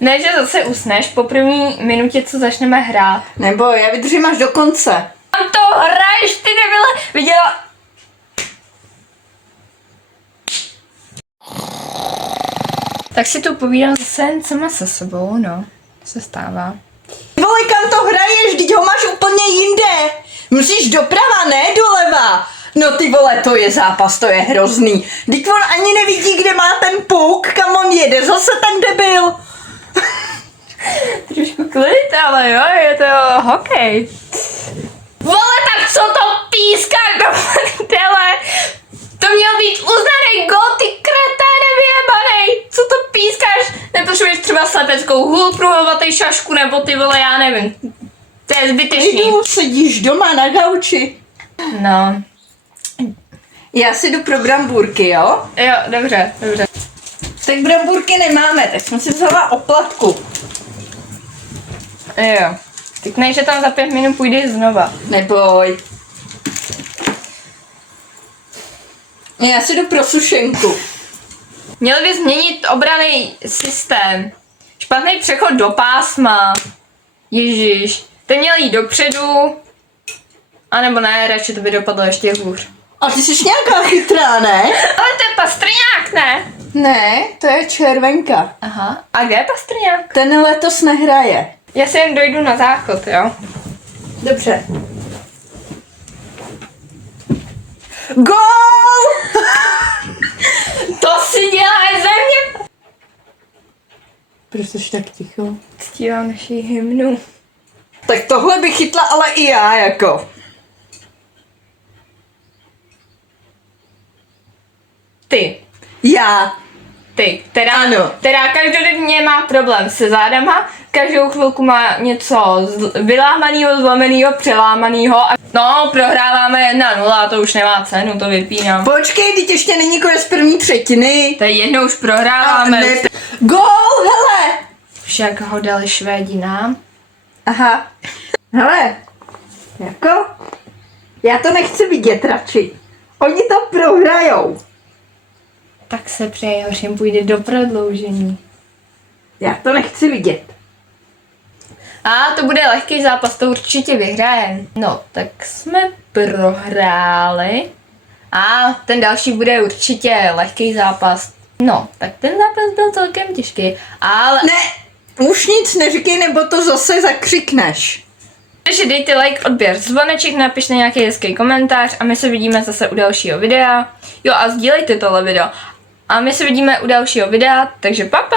Ne, že zase usneš po první minutě, co začneme hrát. Nebo já vydržím až do konce. Tam to hraješ, ty debile, viděla... Tak si tu povídám zase jen sama se sebou, no. Se stává. Vole, kam to hraješ? Vždyť ho máš úplně jinde. Musíš doprava, ne doleva. No ty vole, to je zápas, to je hrozný. Vždyť on ani nevidí, kde má ten puk, kam on jede, zase ten debil. Trošku klid, ale jo, je to hokej. Vole, tak co to pískáš do prdele? To měl být uznaný gol, ty kreténe vyjebanej. Co to pískáš? Nepotřebuješ třeba slepeckou hůl, pruhovatý šašku, nebo ty vole, já nevím. To je zbytečný. Jdu, sedíš doma na gauči. No. Já si jdu pro brambůrky, jo? Jo, dobře, dobře. Tak brambůrky nemáme, tak jsem si vzala oplatku. Jo. Tak ne, že tam za 5 minut půjdeš znova. Neboj. Já si jdu pro sušenku. Měl by změnit obranný systém. Špatný přechod do pásma. Ježíš. Ten měl jít dopředu. A nebo ne, radši to by dopadlo ještě hůř. A ty jsi nějaká chytrá, ne? Ale to je Pastrňák, ne? Ne, to je červenka. Aha. A kde je Pastrňák? Ten letos nehraje. Já si jen dojdu na záchod, jo? Dobře. Gól! To si děláš ze mě! Proč jsi tak ticho? Ctívám naši hymnu. Tak tohle by chytla ale i já, jako. Ty. Já. Ty, Ano. která každodenně má problém se zádama, každou chvilku má něco vylámanýho, zlomenýho, přelámanýho a no, prohráváme 1-0, to už nemá cenu, to vypínám. Počkej, teď ještě není konec první třetiny. To je jednou už prohráváme. Ne, gól, hele! Však ho dali Švédi nám. Aha. Hele, jako, já to nechci vidět radši. Oni to prohrajou. Tak se přeje, hořím půjde do prodloužení. Já to nechci vidět. A to bude lehký zápas, to určitě vyhrajem. No, tak jsme prohráli. A ten další bude určitě lehký zápas. No, tak ten zápas byl celkem těžký, ale... Ne, už nic neříkej, nebo to zase zakřikneš. Takže dejte like, odběr, zvoneček, napište nějaký hezký komentář a my se vidíme zase u dalšího videa. Jo a sdílejte tohle video. A my se vidíme u dalšího videa, takže papa!